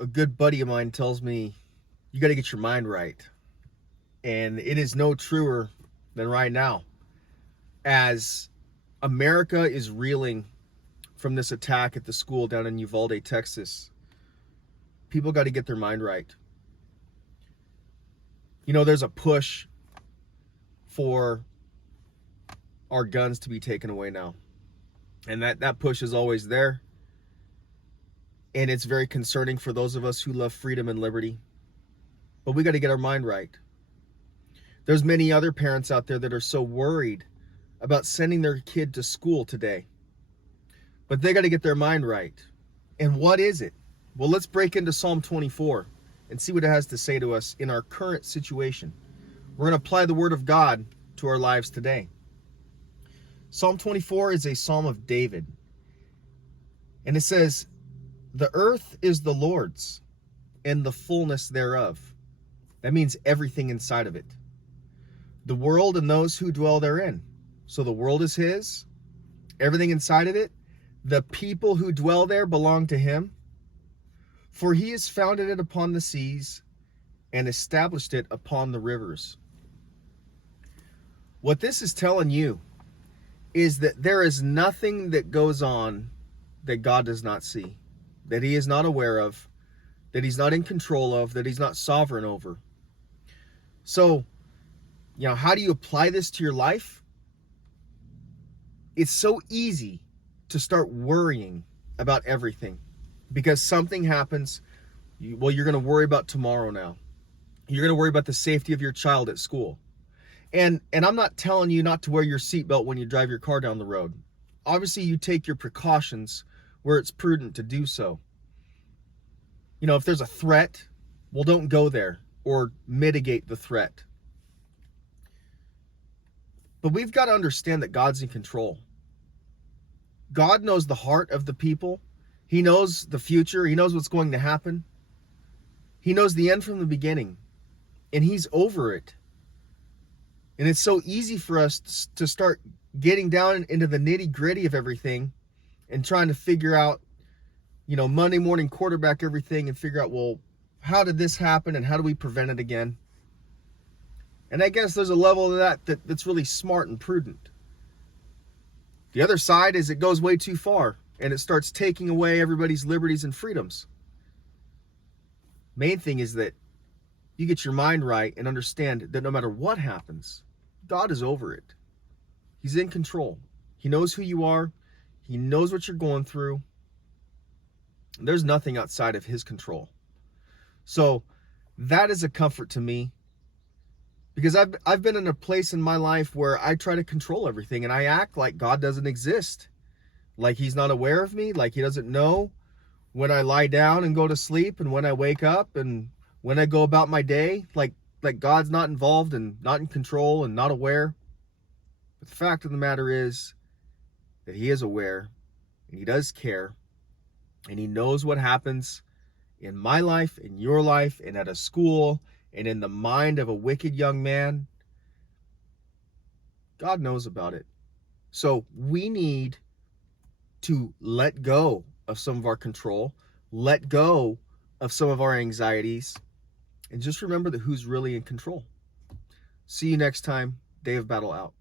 A good buddy of mine tells me you got to get your mind right. And it is no truer than right now. As America is reeling from this attack at the school down in Uvalde, Texas, people got to get their mind right. You know, there's a push for our guns to be taken away now. And that push is always there. And it's very concerning for those of us who love freedom and liberty. But we got to get our mind right. There's many other parents out there that are so worried about sending their kid to school today. But they got to get their mind right. And what is it? Well, let's break into Psalm 24 and see what it has to say to us in our current situation. We're going to apply the word of God to our lives today. Psalm 24 is a psalm of David. And it says, "The earth is the Lord's, and the fullness thereof." That means everything inside of it. "The world and those who dwell therein." So the world is his, everything inside of it. The people who dwell there belong to him. "For he has founded it upon the seas and established it upon the rivers." What this is telling you is that there is nothing that goes on that God does not see, that he is not aware of, that he's not in control of, that he's not sovereign over. So, how do you apply this to your life? It's so easy to start worrying about everything because something happens. Well, you're going to worry about tomorrow now. You're going to worry about the safety of your child at school. And I'm not telling you not to wear your seatbelt when you drive your car down the road. Obviously, you take your precautions where it's prudent to do so. If there's a threat, well, don't go there or mitigate the threat. But we've got to understand that God's in control. God knows the heart of the people. He knows the future. He knows what's going to happen. He knows the end from the beginning. And he's over it. And it's so easy for us to start getting down into the nitty-gritty of everything and trying to figure out, Monday morning quarterback everything and figure out, well, how did this happen and how do we prevent it again? And I guess there's a level of that's really smart and prudent. The other side is it goes way too far and it starts taking away everybody's liberties and freedoms. Main thing is that you get your mind right and understand that no matter what happens, God is over it. He's in control. He knows who you are. He knows what you're going through. There's nothing outside of his control. So that is a comfort to me because I've been in a place in my life where I try to control everything and I act like God doesn't exist, like he's not aware of me, like he doesn't know when I lie down and go to sleep and when I wake up and when I go about my day, like God's not involved and not in control and not aware. But the fact of the matter is that he is aware and he does care and he knows what happens in my life, in your life, and at a school, and in the mind of a wicked young man. God knows about it. So we need to let go of some of our control, let go of some of our anxieties, and just remember that who's really in control. See you next time. Day of Battle out.